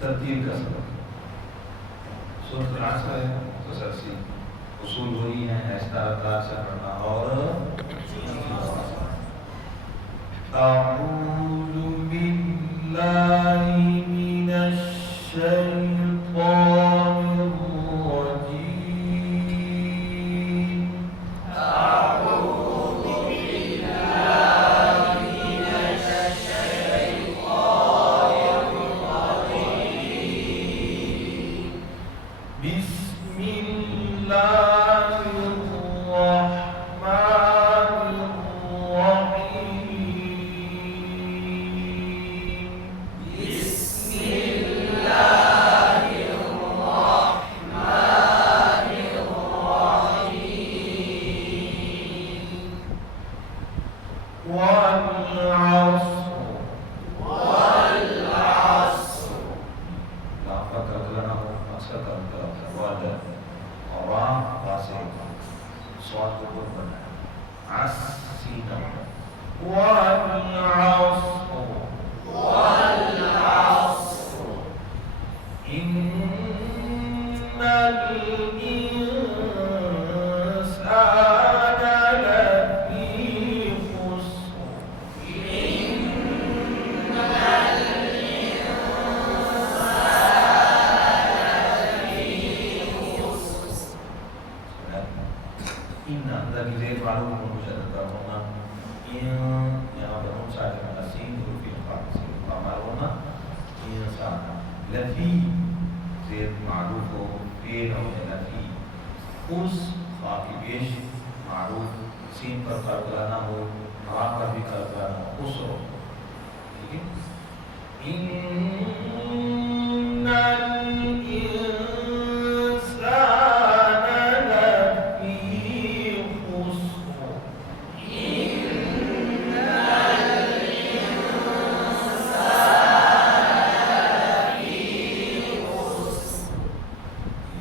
तरतीब का सबक। सूरह असर है तो सरसी उसूल वही है, ऐसा रफ्तार से पढ़ना और अऊज़ु बिल्लाहि मिनश शैतानिर रजीम। अऊज़ु बिल्लाहि मिनश शैतानिर रजीम। बिस्मिल्लाहिर रहमानिर रहीम। बिस्मिल्लाहिर रहमानिर रहीम। वल अस्र लाफा करना हो अक्सर करता है वाद और वासे स्वाद को पूर्ण करना है आसीना वल अस्र इन्नल इंसाना लफी Inna dari zil malu musyaddah karena yang berhubung saja dengan sin huruf ikhfa sin maruna insana lafi zil ma'ruf हो फिर हो lafi उस बाकी पेश मारूफ सीन पर करना हो रा पर भी करना हो उस हो ठीक है। इन्नल इंसाना लफी खुस्र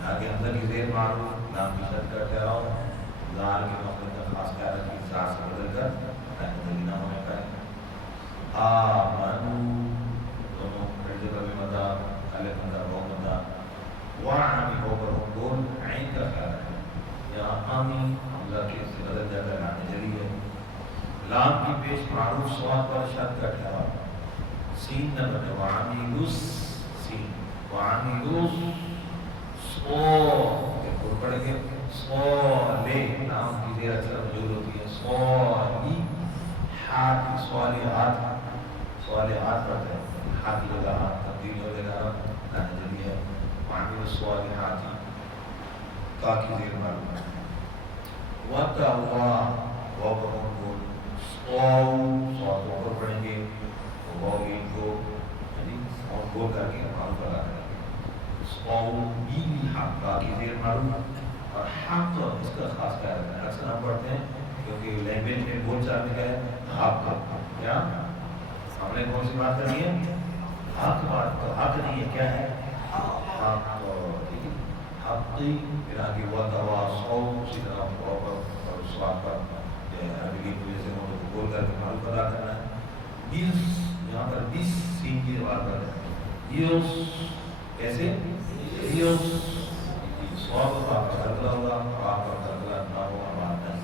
आगे अंदर की जेर मारूफ नाम की शर्त का ठहराव लाल के मौके का खास ख्याल रखिए जार से बदलकर अंदर ना होने का आमनु दोनों खड़े का भी मदा अलग मदा वो मदा वामी होकर बोल आइन का ख्याल रखें यहाँ आमी हमला के से बदल जाकर आने जरी है लाम की पेश मारूफ स्वाद पर शर्त का ठहराव सीन न बने वामी लुस सीन वामी लुस सो बिल्कुल पढ़ेंगे सो ले नाम की जेर अक्सर मौजूद होती है सो ली हाथ सवाल हाथ पढ़ते हैं हाथ की जगह हाथ तब्दील हो जाएगा लाने जरिए है वामी सवाल हाथी का की जेर मालूम है वतवा वो को स्वाद ऊपर पढ़ेंगे वो इनको यानी और गोल करके मालूम लगा देंगे बाकी देर मालूम और हक तो इसका खास ख्याल रखना है। अक्सर हम पढ़ते हैं क्योंकि लैंग्वेज में बोल चाल में क्या है हक क्या हमने कौन सी बात करनी है हक बात तो हक नहीं है क्या है हक ठीक है हक फिर आगे हुआ दवा सौ उसी तरह और स्वाद पर अरबी की वजह से उनको बोल करके मालूम अदा करना है। बीस यहाँ पर 20 सीन की बात कर रहे हैं यूस कैसे यूस स्वाद का करला होगा आपका करला ना होगा बात नहीं